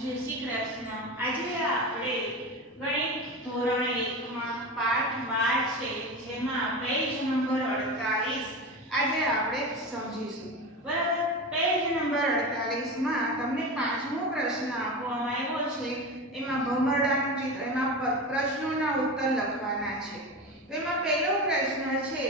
જય શ્રી કૃષ્ણ. આજે આપણે ગણિત ધોરણ 1 માં પાઠ 12 છે જેમાં પેજ નંબર 48 આજે આપણે સમજીશું. બરાબર. પેજ નંબર 48 માં તમને પાંચમો પ્રશ્ન આપવામાં આવ્યો છે. એમાં ભમરડાનું ચિત્ર, એમાં પ્રશ્નોના ઉત્તર લખવાના છે. તો એમાં પહેલો પ્રશ્ન છે,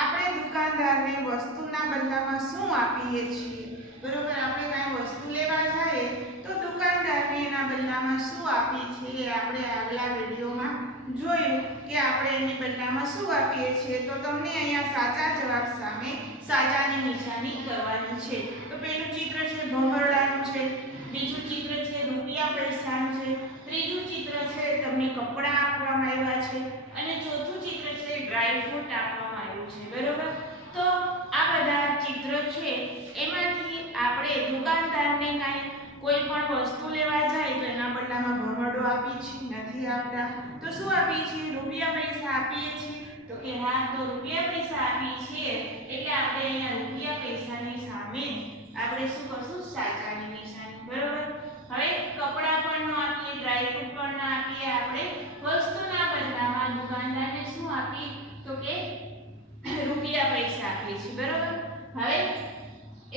આપણે દુકાનદારને વસ્તુના બદલામાં શું આપીએ છીએ? બરોબર. આપણે કાંઈ વસ્તુ લેવા જાય તો દુકાનદારને એના બદલામાં શું આપીએ છીએ? આપણે આગલા વિડીયોમાં જોયું કે આપણે એની બદલામાં શું આપીએ છીએ. તો તમને અહીંયા સાચા જવાબ સામે સાચાની નિશાની કરવાની છે. તો પહેલું ચિત્ર છે ભમરડાનું છે, બીજું ચિત્ર છે રૂપિયા પૈસાનું છે, ત્રીજું ચિત્ર છે તમને કપડાં આપવામાં આવ્યા છે અને ચોથું ચિત્ર છે ડ્રાયફ્રૂટ આપવામાં આવ્યું છે. બરોબર. તો આ બધા ચિત્ર છે એમાંથી આપણે દુકાનદારને કાંઈ કોઈ પણ વસ્તુ લેવા જાય તો એના બદલામાં ભમરડો આપીએ છીએ, નથી આપતા. તો શું આપીએ છીએ? રૂપિયા પૈસા આપીએ છીએ. તો કે હા, તો રૂપિયા પૈસા આપીએ છીએ એટલે આપણે અહીંયા રૂપિયા પૈસાની સામે આપણે શું કરશું? સાચાની નિશાની. બરોબર. હવે કપડાં પણ ન આપીએ, ડ્રાયફ્રૂટ પણ ન આપીએ, આપણે વસ્તુના બદલામાં દુકાનદારને શું આપીએ? તો કે રૂપિયા પૈસા આપીએ છીએ. બરોબર. હવે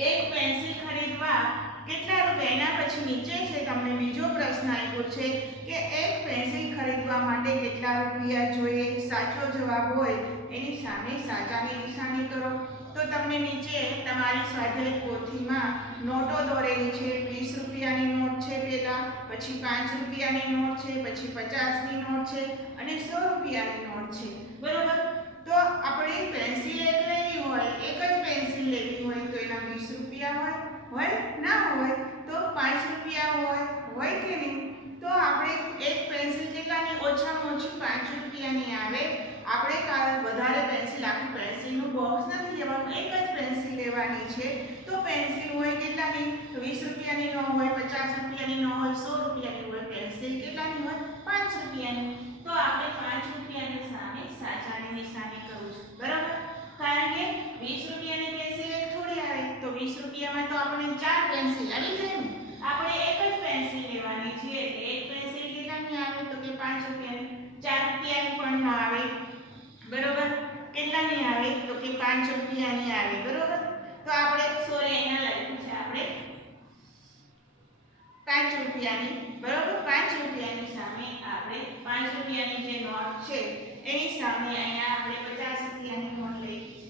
એક પેન્સિલ ખરીદવા કેટલા રૂપિયા? એના પછી નીચે છે તમને બીજો પ્રશ્ન આપ્યો છે કે એક પેન્સિલ ખરીદવા માટે કેટલા રૂપિયા જોઈએ? સાચો જવાબ હોય એની સામે સાચાની નિશાની કરો. તો તમને નીચે તમારી સ્વાધ્યાય પોથીમાં નોટો દોરેલી છે. 20 રૂપિયાની નોટ છે પહેલા, પછી 5 રૂપિયાની નોટ છે, પછી 50ની નોટ છે અને 100 રૂપિયાની નોટ છે. બરોબર. તો આપણે પેન્સિલ એક લેવી હોય, એક જ પેન્સિલ લેવી હોય તો એના 20 રૂપિયા હોય ના હોય? તો 5 રૂપિયા હોય કે નહીં? તો આપણે એક પેન્સિલ કેટલાની? ઓછામાં ઓછી 5 રૂપિયાની આવે. આપણે વધારે પેન્સિલ, આખી પેન્સિલનું બોક્સ નથી લેવાનું, એક જ પેન્સિલ લેવાની છે. તો પેન્સિલ હોય કેટલાની? 20 રૂપિયાની ન હોય, 50 રૂપિયાની ન હોય, 100 રૂપિયાની હોય. પેન્સિલ કેટલાની હોય? 5 રૂપિયાની. તો આપણે 5 રૂપિયાની સામે સાચાની નિશાની કરું છું. બરાબર. કારણ કે 20 રૂપિયાની પેન્સિલ એક થોડી આવે, તો 20 રૂપિયામાં તો આપણે 4 પેન્સિલ આવી જાય ને. આપણે એક જ પેન્સિલ લેવાની છે એટલે એક પેન્સિલ કેટલાની આવે? તો કે 5 રૂપિયાની. 4 રૂપિયાની પણ ન આવે. બરોબર. કેટલાની આવે? તો કે 5 રૂપિયાની આવે. બરોબર. તો આપણે સોરી અહીંયા લખ્યું છે આપણે 5 રૂપિયાની. બરોબર. 5 રૂપિયાની સામે આપણે 5 રૂપિયાની જે નોટ છે એની સામે અહીંયા આપણે 50 રૂપિયાની નોટ લઈ છે.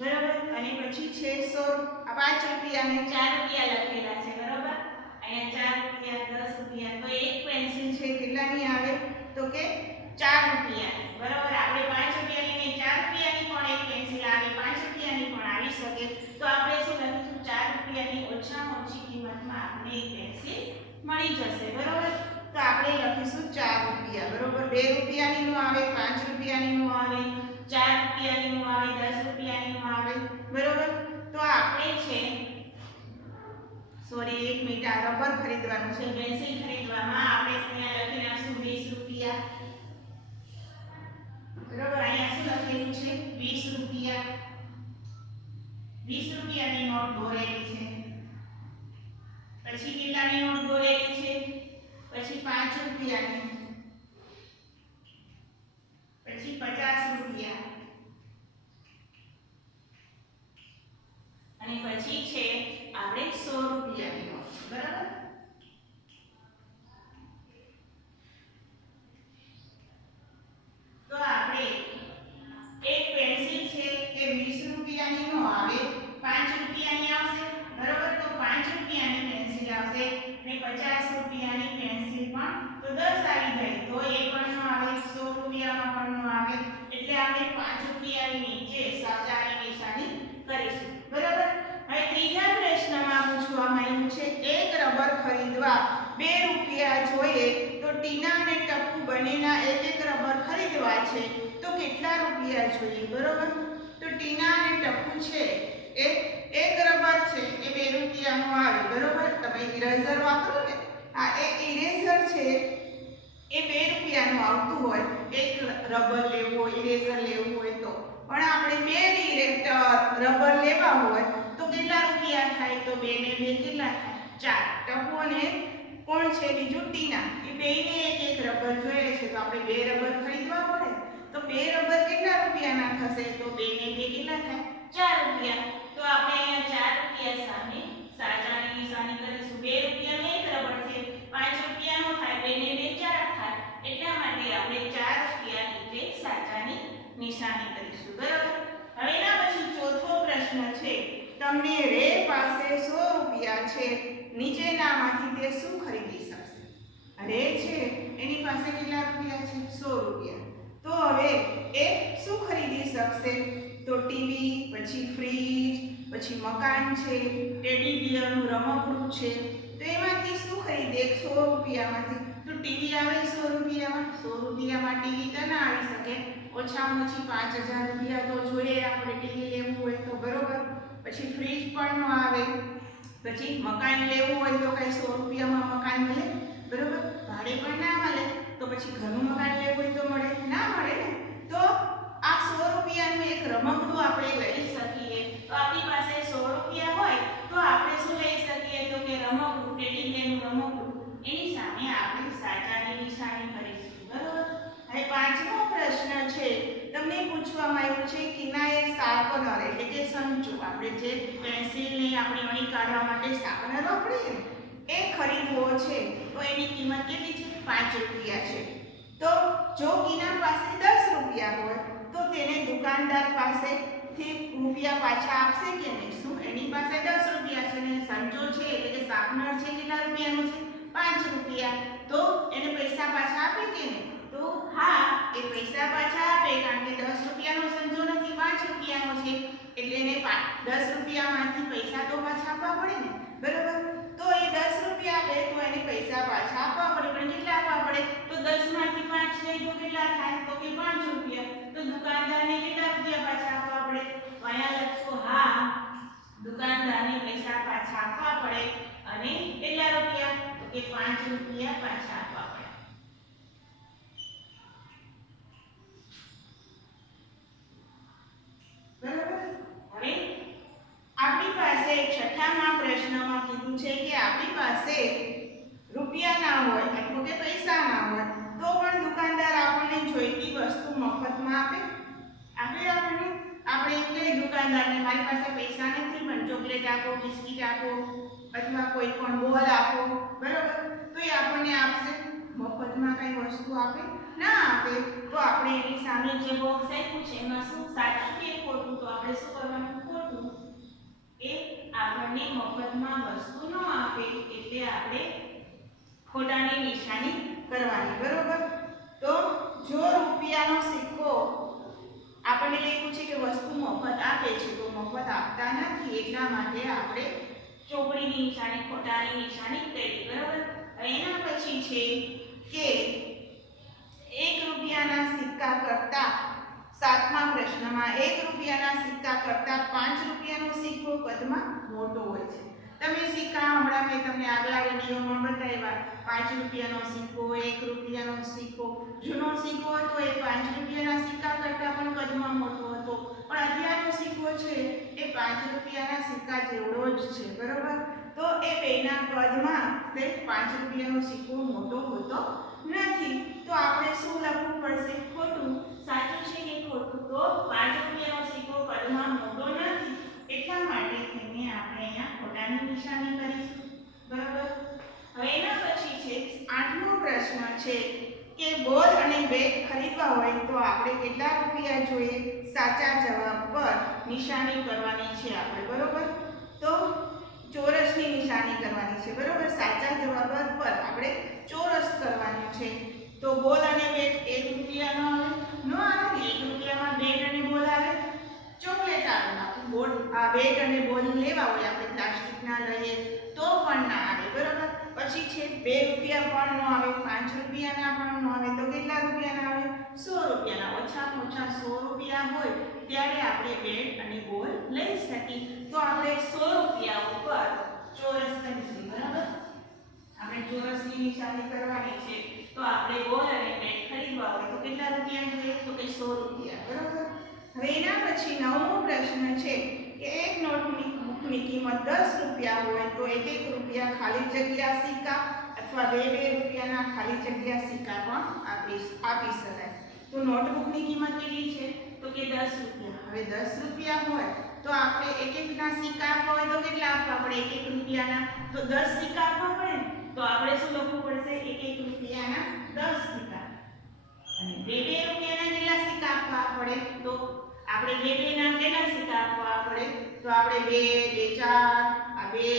બરોબર. અને પછી છે 100. આ 5 રૂપિયા અને 4 રૂપિયા લખેલા છે. બરોબર. અહીંયા 4 રૂપિયા, 10 રૂપિયા. તો એક પેન્સિલ છે કેટલાની આવે? તો કે 4 રૂપિયાની. બરોબર. આપણે 5 રૂપિયાની ને 4 રૂપિયાની પણ એક પેન્સિલ આવે, 5 રૂપિયાની પણ આવી શકે. તો આપણે શું લખીશું? 4 રૂપિયાની ઓછામાં ઓછી કિંમતમાં આપણે એક પેન્સિલ મળી જશે. બરોબર. તો આપણે લખીશું 4 રૂપિયા. બરોબર. 2 રૂપિયાની નો આવે, 5 રૂપિયાની નો આવે, 4 રૂપિયાની નો આવે, 10 રૂપિયાની નો આવે. બરોબર. તો આપણે છે સોરી 1 મિનિટ, આ રબર ખરીદવાનું છે. પેન્સિલ ખરીદવામાં આપણે અહીંયા લખી નાખશું 20 રૂપિયા. બરોબર. અહીંયા શું લખેલું છે? 20 રૂપિયા. 20 રૂપિયાની નોટ દોરેલી છે. પછી કેટલાની નોટ દોરેલી છે? પછી 5 રૂપિયાની, પછી 50 રૂપિયા અને પછી છે આપણે 100 રૂપિયાની નોટ. બરાબર. તો આપણે એક પેન્સિલ છે એ 20 રૂપિયાની નો આવે, 5 રૂપિયાની આવશે. બરોબર. તો 5 રૂપિયાની પેન્સિલ આવશે અને 50 રૂપિયાની પેન્સિલ પણ તો 10 આવી જાય. તો એ પણ નો આવે, 100 રૂપિયામાં પણ નો આવે. એટલે આપણે 5 રૂપિયાની નીચે સાચાની નિશાની કરીશું. બરોબર. હવે ત્રીજા પ્રશ્નમાં પૂછવામાં આવ્યું છે એક રબર ખરીદવા 2 રૂપિયા જોઈએ તો ટીના અને ટપ્પુ બંનેના એક રબર ખરીદવા છે તો કેટલા રૂપિયા જોઈએ? બરોબર. તો ટીના અને ટપ્પુ છે એ એક રબર છે એ 2 રૂપિયાનું આવે. બરોબર. તમે ઇરેઝર વાપરો ને, આ એક ઇરેઝર છે એ 2 રૂપિયાનું આવતું હોય. એક રબર લેવું હોય, ઇરેઝર લેવું હોય તો. પણ આપણે 2 રબર લેવા હોય તો કેટલા રૂપિયા થાય? તો 2 ને 2 કેટલા થાય? 4 ટપુ અને કોણ છે બીજું ટીના એ બેયને એક એક રબર જોઈએ છે તો આપણે બે રબર ખરીદવા પડે તો બે રબર કેટલા રૂપિયાના થશે તો બેને બે કેટલા થાય 4 રૂપિયા તો આપણે અહીંયા 4 રૂપિયા સામે સાચાની નિશાની કરીશું 2 રૂપિયાનું એક રબર છે 5 રૂપિયાનો થાય બેને બે 4 થાય એટલા માટે આપણે 4 રૂપિયા એટલે સાચાની નિશાની કરીશું બરાબર હવે એના પછી ચોથો પ્રશ્ન છે તમને રે પાસે 100 રૂપિયા છે નીચેનામાંથી તે શું ખરીદી શકશે રે છે એની પાસે કેટલા રૂપિયા છે 100 રૂપિયા તો હવે એ શું ખરીદી શકશે તો ટીવી પછી ફ્રીજ પછી મકાન છે ટેડી બિયરનું રમકડું છે તો એમાંથી શું ખરીદે 100 રૂપિયામાંથી તો ટીવી આવે 100 રૂપિયામાં 100 રૂપિયામાં ટીવી તો ના આવી શકે ઓછામાં ઓછી 5000 રૂપિયા તો જોઈએ આપણે ટીવી લેવું હોય તો બરોબર પછી ફ્રીજ પણ ન આવે પછી મકાન લેવું હોય તો કઈ 100 રૂપિયામાં મકાન મળે બરોબર ભાડે પણ ના મળે તો પછી ઘરનું મકાન લેવું હોય તો મળે ના મળે ને તો આ 100 રૂપિયાનું એક રમકડું આપણે લઈ શકીએ તો આપણી પાસે 100 રૂપિયા હોય તો આપણે શું લઈ શકીએ તો કે રમકડું ટેડી બિયરનું રમકડું એની સામે આપણે સાચાની નિશાની કરીશું બરોબર હવે પાંચમો પ્રશ્ન છે તમને પૂછવામાં આવ્યું છે કિનાએ શાર્પનર એટલે કે સંચો આપણે જે પેન્સિલને આપણે અણી કાઢવા માટે શાર્પનર વાપરીએ એ ખરીદવો છે તો એની કિંમત કેટલી છે 5 રૂપિયા છે તો જો કિના પાસે 10 રૂપિયા હોય તો તેને દુકાનદાર પાસેથી રૂપિયા પાછા આપશે કે નહીં શું એની પાસે 10 રૂપિયા છે ને સંચો છે એટલે કે શાર્પનર છે કેટલા રૂપિયાનું છે 5 રૂપિયા તો એને પૈસા પાછા આપે કે નહીં તો હા એ પૈસા પાછા આપે કારણ કે 10 રૂપિયાનો સંચો નથી 5 રૂપિયાનો છે એટલે એને 10 રૂપિયામાંથી પૈસા તો પાછા આપવા પડે ને બરાબર તો એ 10 રૂપિયા આપે તો એને પૈસા પાછા આપવા પડે પણ કેટલા આપવા પડે તો 10 માંથી 5 જાય તો કેટલા થાય તો કે 5 રૂપિયા તો દુકાનદારને કેટલા રૂપિયા પાછા આપવા પડે તો અહીંયા લખશો હા દુકાનદારને પૈસા પાછા આપવા પડે અને કેટલા રૂપિયા તો કે 5 રૂપિયા પાછા આપવા પડે બરાબર હવે આપણી પાસે છઠ્ઠામાં પ્રશ્નમાં કીધું છે કે આપણી પાસે રૂપિયા ના હોય એટલે કે પૈસા ના હોય તો પણ દુકાનદાર આપણને જોઈતી વસ્તુ મફતમાં આપે આપણને આપણે એમ કહીએ દુકાનદારને મારી પાસે પૈસા નથી પણ ચોકલેટ આપો બિસ્કિટ આપો અથવા કોઈ પણ બોલ આપો બરાબર તો એ આપણને આપશે મફતમાં કઈ વસ્તુ આપે ના આપે તો આપણે એની સામે જે બોક્સ આપ્યું છે એમાં શું સાચું કે ખોટું તો આપણે શું કરવાનું ખોટું એ આપણને મફતમાં વસ્તુ ન આપે એટલે આપણે ખોટાની નિશાની કરવાની બરોબર તો જો રૂપિયાનો સિક્કો આપણને લખ્યું છે કે વસ્તુ મફત આપે છે તો મફત આપતા નથી એટલા માટે આપણે ચોકડીની નિશાની ખોટાની નિશાની કરી બરોબર એના પછી છે કે 1 રૂપિયાના સિક્કા કરતા સાતમા પ્રશ્નમાં 1 રૂપિયાના સિક્કા કરતા 5 રૂપિયાનો સિક્કો કદમાં મોટો હોય છે તમે સિક્કા હમણાં મેં તમને આગલા વિડીયોમાં બતાવ્યા 5 રૂપિયાનો સિક્કો 1 રૂપિયાનો સિક્કો જૂનો સિક્કો હતો એ 5 રૂપિયાના સિક્કા કરતા પણ કદમાં મોટો હતો પણ અત્યારનો સિક્કો છે એ 5 રૂપિયાના સિક્કા જેવડો જ છે બરોબર તો એ બેના કદમાં તે 5 રૂપિયાનો સિક્કો મોટો હોતો નથી તો આપણે શું લખવું પડશે ખોટું સાચું છે કે ખોટું તો 5 રૂપિયાનો સિક્કો કદમાં મોટો નથી એટલા માટે તેને આપણે અહીંયા ખોટાની નિશાની કરીશું બરાબર હવે એના પછી છે 8મો પ્રશ્ન છે કે બોલ અને બેટ ખરીદવા હોય તો આપણે કેટલા રૂપિયા જોઈએ સાચા જવાબ પર નિશાની કરવાની છે આપણે બરોબર તો ચોરસની નિશાની કરવાની છે બરોબર સાચા જવાબ પર આપણે ચોરસ કરવાનું છે તો બોલ અને બેટ 1 રૂપિયાનો આવે ન આવે 1 રૂપિયામાં બેટ અને બોલ આવે ચોકલેટ આવે બોલ આ બેટ અને બોલ લેવા હોય આપણે પ્લાસ્ટિકના લઈએ તો પણ ના આવે બરોબર પછી છે 2 રૂપિયા પણ ન આવે 5 રૂપિયાના પણ ન આવે તો કેટલા રૂપિયાના આવે 100 રૂપિયાના ઓછામાં ઓછા 100 રૂપિયા હોય ત્યારે આપણે બેટ અને બોલ લઈ શકીએ તો આપણે 100 રૂપિયા ઉપર ચોરસ કરીશું બરાબર આપણે ચોરસની નિશાની કરવાની છે તો આપણે બોલ અને બેટ ખરીદવા હોય તો કેટલા રૂપિયા જોઈએ તો કે 100 રૂપિયા બરાબર હવે એના પછી 9મો પ્રશ્ન છે કે એક નોટબુક નોટબુકની કિંમત 10 રૂપિયા હોય તો 1 રૂપિયા ખાલી જગ્યા સિક્કા અથવા 2 રૂપિયાના ખાલી જગ્યા સિક્કા પણ આપી શકાય. તો નોટબુકની કિંમત કેટલી છે તો કે 10 રૂપિયા. હવે 10 રૂપિયા હોય તો આપણે એક એકના સિક્કા આપવા હોય તો કેટલા આપવા પડે? 1 રૂપિયાના. તો 10 સિક્કા આપવા પડે ને, તો આપણે શું લખવું પડશે? 1 રૂપિયાના 10 સિક્કા. અને 2 રૂપિયાના કેટલા સિક્કા આપવા પડે? તો આપણે 2 ના કેટલા સિક્કા આપવા પડે? તો આપણે 2 2 4 આ 2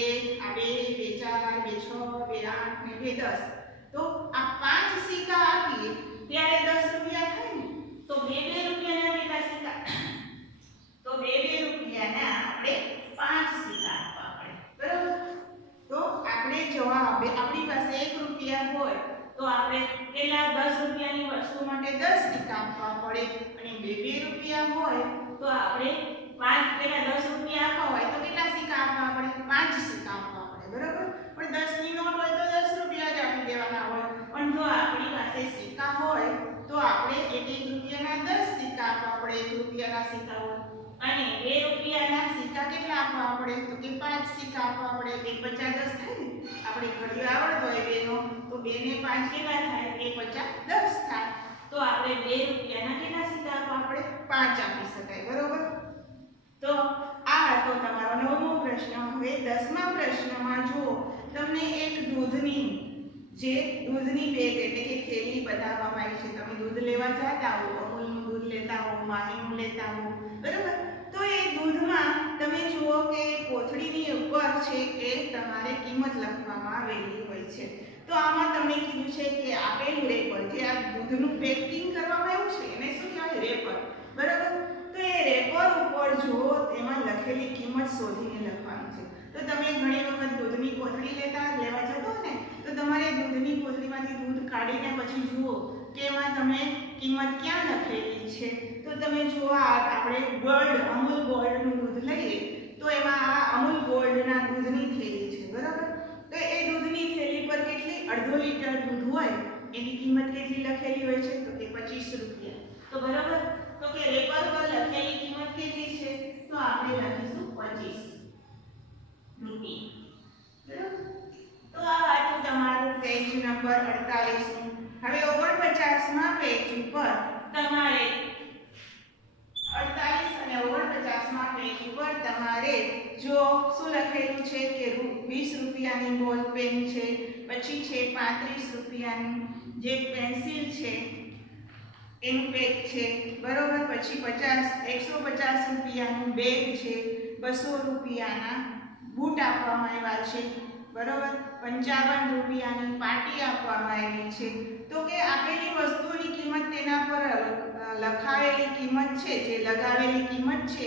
આ 2 2 4 2 6 2 8 ને 2 10. તો આ 5 સિક્કા આપીએ ત્યારે 10 રૂપિયા થાય ને. તો 2 રૂપિયાના કેટલા સિક્કા? તો 2 રૂપિયાના આપણે 5 સિક્કા આપવા પડે. બરાબર? તો આપણે જવાબ આપણી પાસે 1 રૂપિયા હોય તો આપણે કેટલા 10 રૂપિયાની વસ્તુ માટે 10 સિક્કા આપવા પડે. અને 2 રૂપિયા હોય તો આપણે 5 પેલા 10 રૂપિયા આપવા હોય તો કેટલા સિક્કા આપવા પડે? 5 સિક્કા આપવા પડે. બરાબર? પણ 10 ની નોટ હોય તો 10 રૂપિયા જ આપી દેવાના હોય. પણ જો આપણી પાસે સિક્કા હોય તો આપણે 1 રૂપિયાના 10 સિક્કા આપવા પડે. 1 રૂપિયાના સિક્કા હોય અને 2 રૂપિયાના સિક્કા કેટલા આપવા પડે? તો કે 5 સિક્કા આપવા પડે. 2 50 10 થાય ને. આપણે ઘડી આવડતો હોય 2 નો તો 2 ને 5 કેટલા થાય? 2 50 10 થાય. તો આપણે 2 રૂપિયાના કેટલા સિક્કા આપવા પડે? 5 આપી શકાય. બરોબર? તો આ હતો તમારો 9મો પ્રશ્ન. હવે 10મા પ્રશ્નમાં જો તમને એક દૂધની બેગ એટલે કે થેલી બતાવવામાં આવી છે. તમે દૂધ લેવા જતા હો, અમૂલનું દૂધ લેતા હો, માહીનું લેતા હો, બરોબર? તો એ દૂધમાં તમે જુઓ કે કોથળીની ઉપર છે એ તમારે કિંમત લખવામાં આવેલી હોય છે. તો આમાં તમને કીધું છે કે આપેલું રેપર જે આ દૂધનું પેકિંગ કરવામાં આવ્યું છે એને શું કહેવાય? રેપર. બરાબર? તો એ રેપર ઉપર જુઓ તેમાં લખેલી કિંમત શોધીને લખવાની છે. તો તમે ઘણી વખત દૂધની કોથળી લેવા જતો ને તો તમારે દૂધની કોથળીમાંથી દૂધ કાઢીને પછી જુઓ કે એમાં તમે કિંમત ક્યાં લખેલી છે. તો તમે જુઓ આપણે અમૂલ ગોલ્ડનું દૂધ લઈએ તો એમાં આ અમૂલ ગોલ્ડના દૂધની થેલી છે. બરાબર? તો એ દૂધની થેલી પર કેટલી? 1/2 લીટર દૂધ હોય એની કિંમત કેટલી લખેલી હોય છે? તો કે 25 રૂપિયા. તો બરાબર? તો કે રેપર પર લખેલી કિંમત કેટલી છે? તો આપણે લખીશું 25 રૂપિયા. બરાબર? તો આ હતું તમારું પેજ નંબર 48. હવે 49મા પેજ ઉપર તમારે 48 અને 49મા પેજ ઉપર તમારે જો શું લખેલું છે કે 20 રૂપિયાની બોલ પેન છે, પછી છે 35 રૂપિયાની જે પેન્સિલ છે એનું પેક છે. બરોબર? પછી 150 રૂપિયાનું બેગ છે, 200 રૂપિયાના બૂટ આપવામાં આવ્યા છે. બરોબર? 55 રૂપિયાની પાટી આપવામાં આવી છે. તો કે આપેલી વસ્તુની કિંમત તેના પર લખાવેલી કિંમત છે, જે લગાવેલી કિંમત છે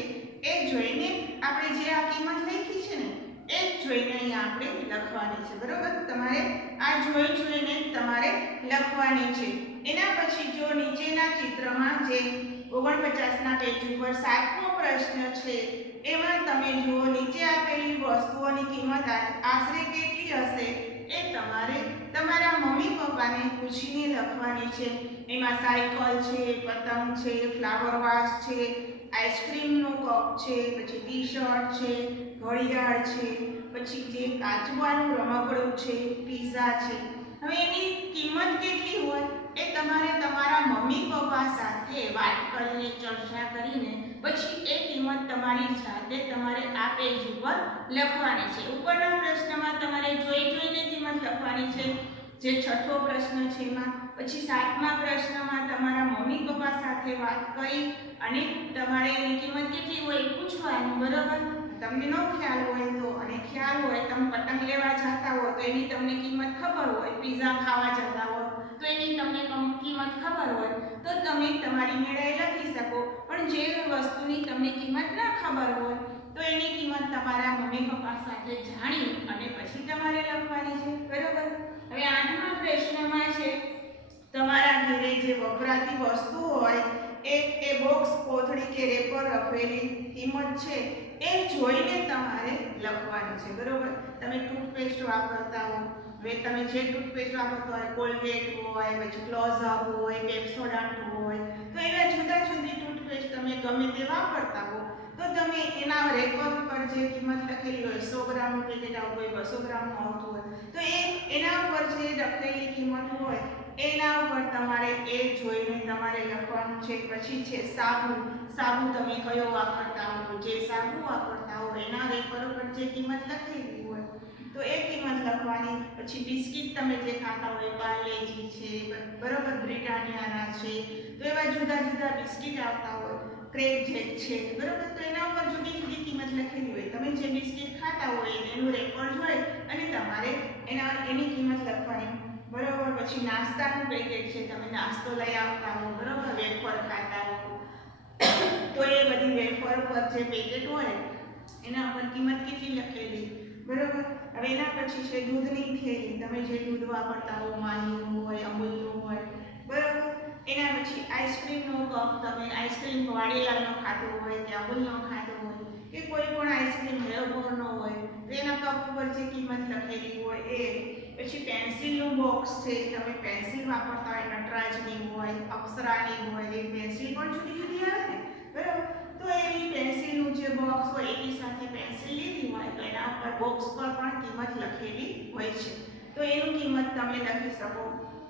એ જોઈને આપણે જે આ કિંમત લખી છે ને એ જ જોઈને અહીં આપણે લખવાની છે. બરોબર? તમારે આ જોઈને તમારે લખવાની છે. એના પછી જો નીચેના ચિત્રમાં જે 49ના પેજ ઉપર 7મો પ્રશ્ન છે એમાં તમે જુઓ નીચે આપેલી વસ્તુઓની કિંમત આશરે કેટલી હશે એ તમારે તમારા મમ્મી પપ્પાને પૂછીને લખવાની છે. એમાં સાયકલ છે, પતંગ છે, ફ્લાવર વાસ છે, આઈસ્ક્રીમનો કપ છે, પછી ટી-શર્ટ છે, ઘડિયાળ છે, પછી જે કાચબાનું રમકડું છે, પીઝા છે. હવે એની કિંમત કેટલી હોય એ તમારે તમારા મમ્મી પપ્પા સાથે વાત કરીને ચર્ચા કરીને પછી એ કિંમત તમારી જાતે તમારે આ પેજ ઉપર લખવાની છે. ઉપરના પ્રશ્નમાં તમારે જોઈને કિંમત લખવાની છે, જે 6થો પ્રશ્ન છે એમાં. પછી 7મા પ્રશ્નમાં તમારા મમ્મી પપ્પા સાથે વાત કરી અને તમારે એની કિંમત કેટલી હોય એ પૂછવાનું. બરાબર? તમને નો ખ્યાલ હોય તો અને ખ્યાલ હોય તમે પતંગ લેવા જતા હો તો એની તમને કિંમત ખબર હોય, પીઝા ખાવા જતા હો તો એની તમને કિંમત ખબર હોય તો તમે તમારી મેળે લખી શકો. પણ જે વસ્તુની તમને કિંમત ના ખબર હોય તો એની કિંમત તમારા મમ્મી પપ્પા સાથે જાણી અને પછી તમારે લખવાની છે. બરાબર? હવે 8મા પ્રશ્નમાં છે તમારા ઘરે જે વપરાતી વસ્તુ હોય એ બોક્સ, કોથળી કે રેપર લખેલી કિંમત છે એ જોઈને તમારે લખવાની છે. બરોબર? તમે ટૂથપેસ્ટ વાપરતા હો, હવે તમે જે ટૂથપેસ્ટ વાપરતા હોય, કોલગેટ હોય, પછી ક્લોઝઅપ હોય, પેપ્સોડન્ટ હોય, તો એવા જુદી ટૂથપેસ્ટ તમે ગમે તે વાપરતા હો તો તમે એના રેપર ઉપર જે કિંમત લખેલી હોય 100 ગ્રામનું પેકેટ આવતું હોય 200 ગ્રામનું આવતું હોય તો એના ઉપર જે લખેલી કિંમત હોય એના ઉપર તમારે એ જોઈને તમારે લખવાનું છે. પછી છે સાબુ. સાબુ તમે કયો વાપરતા હો, જે સાબુ વાપરતા હો એના રેપર ઉપર જે કિંમત લખેલી હોય તો એ કિંમત લખવાની. પછી બિસ્કિટ તમે જે ખાતા હોય પાર્લેજી છે, બરોબર, બ્રિટાનિયાના છે, તો એવા જુદા જુદા બિસ્કિટ આવતા હોય, ક્રેક જેક છે, બરોબર, તો એના ઉપર જુદી જુદી કિંમત લખેલી હોય. તમે જે બિસ્કિટ ખાતા હોય એનું રેપર જોઈ અને તમારે એની કિંમત લખવાની, બરોબર. પછી નાસ્તાનું પેકેટ છે, તમે નાસ્તો લઈ આવતા હો, બરોબર, વેફર ખાતા હો તો એ બધી વેફર પર જે પેકેટ હોય એના ઉપર કિંમત કેટલી લખેલી, બરોબર. હવે એના પછી છે દૂધની થેલી. તમે જે દૂધ વાપરતા હો માહીનું હોય, અમૂલનું હોય, બરોબર. એના પછી આઈસ્ક્રીમનો કપ. તમે આઈસ્ક્રીમ વાડીલાલનો ખાતો હોય કે અમૂલનો ખાતો હોય કે કોઈ પણ આઈસ્ક્રીમ હેવમોરનો હોય તો એના કપ ઉપર જે કિંમત લખેલી હોય એ. પછી પેન્સિલનું બોક્સ છે. તમે પેન્સિલ વાપરતા હોય નટરાજની હોય, અપ્સરાની હોય, એ પેન્સિલ પણ જુદી જુદી આવે ને, બરોબર. તો એની પેન્સિલનું જે બોક્સ હોય એની સાથે પેન્સિલ લીધી હોય તો એના ઉપર બોક્સ પર પણ કિંમત લખેલી હોય છે, તો એનું કિંમત તમે લખી શકો.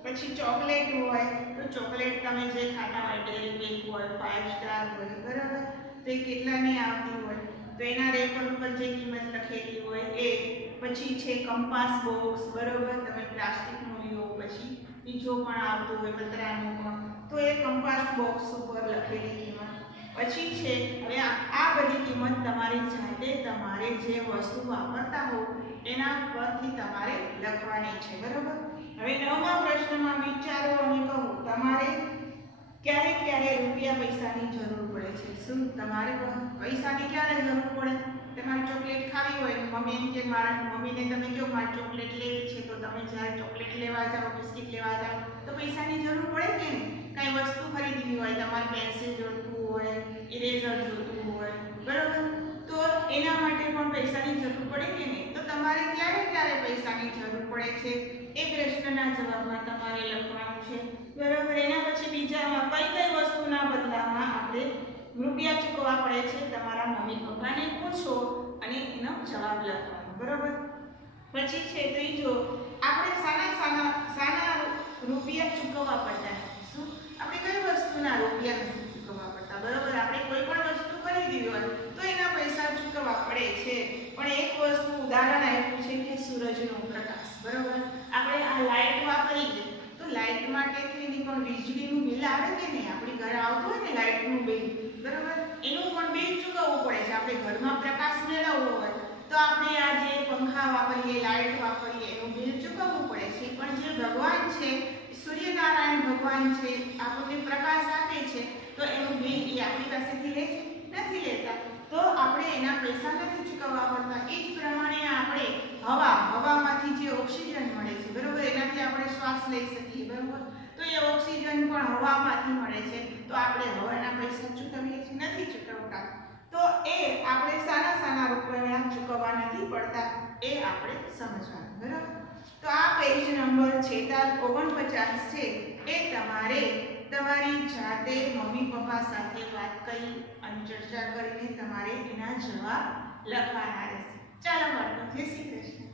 પછી ચોકલેટ હોય તો ચોકલેટ તમે જે ખાતા હોય ડેરી મિલ્ક હોય, 5 સ્ટાર હોય, બરાબર, તો એ કેટલાની આવતી હોય તો એના રેપર ઉપર જે કિંમત લખેલી હોય એ. પછી છે કંપાસ બોક્સ, બરોબર, તમે પ્લાસ્ટિકનો લ્યો, પછી બીજો પણ આવતો હોય પતરાનો પણ, તો એ કંપાસ બોક્સ ઉપર લખેલી કિંમત. પછી છે હવે આ બધી કિંમત તમારી જાતે તમારે જે વસ્તુ વાપરતા હો એના પરથી તમારે લખવાની છે, બરોબર. હવે 9મા પ્રશ્નમાં વિચારો અને કહો તમારે ક્યારે ક્યારે રૂપિયા પૈસાની જરૂર પડે છે. શું તમારે પૈસાની ક્યારે જરૂર પડે? તમારે ચોકલેટ ખાવી હોય, મમ્મી એમ કે મારા મમ્મીને તમે કહો મારે ચોકલેટ લેવી છે, તો તમે જ્યારે ચોકલેટ લેવા જાઓ, બિસ્કિટ લેવા જાઓ તો પૈસાની જરૂર પડે કે નહીં? કાંઈ વસ્તુ ખરીદવી હોય, તમારે પેન્સિલ જોઈતું હોય, ઇરેઝર જોઈતું હોય, બરોબર, તો એના માટે પણ પૈસાની જરૂર પડે કે નહીં? તો તમારે ક્યારે ક્યારે પૈસાની જરૂર પડે છે એ પ્રશ્નના જવાબમાં તમારે લખવાનું છે, બરોબર. એના પછી બીજામાં કઈ કઈ વસ્તુના બદલામાં આપણે રૂપિયા ચૂકવવા પડે છે તમારા મમ્મી પપ્પાને પૂછો અને એનો જવાબ લખવાનો, બરોબર. પછી છે ત્રીજો, આપણે સાના રૂપિયા ચૂકવવા પડતા. શું આપણે કઈ વસ્તુના રૂપિયા નથી ચૂકવવા પડતા, બરોબર. આપણે કોઈ પણ વસ્તુ ખરીદી હોય તો એના પૈસા ચૂકવવા પડે છે, પણ એક વસ્તુ ઉદાહરણ આપ્યું છે કે સૂરજનો પ્રકાશ, બરોબર. આપણે આ લાઈટ વાપરીએ તો લાઈટ માટેની પણ વીજળીનું બિલ આવે કે નહીં? આપણી ઘરે આવતું હોય ને લાઈટનું બિલ, બરોબર, એનું પણ બિલ ચૂકવવું પડે છે. આપણે ઘરમાં પ્રકાશ મેળવવો હોય તો આપણે આ જે પંખા વાપરીએ, લાઈટ વાપરીએ એનું બિલ ચૂકવવું પડે છે. પણ જે ભગવાન છે, સૂર્યનારાયણ ભગવાન છે, આપણને પ્રકાશ આપે છે તો એનું બિલ એ આપણી પાસેથી લે છે? નથી લેતા, તો આપણે એના પૈસા નથી ચૂકવવા પડતા. એ જ પ્રમાણે આપણે હવામાંથી જે ઓક્સિજન મળે છે, બરોબર, એનાથી આપણે શ્વાસ લઈ શકીએ, બરોબર, તો એ ઓક્સિજન પણ હવામાંથી મળે છે, તો આપણે હવાના પૈસા ચૂકવીએ છીએ? નથી ચૂકવતા. તો એ આપણે સાના રૂપિયા ચૂકવવા નથી પડતા એ આપણે સમજવાનું, બરોબર. તો આ પેજ નંબર 49 છે એ તમારે તમારી જાતે મમ્મી પપ્પા સાથે વાત કરી અને ચર્ચા કરીને તમારે એના જવાબ લખવાના રહેશે. ચાલો બાળકો, જય શ્રી કૃષ્ણ.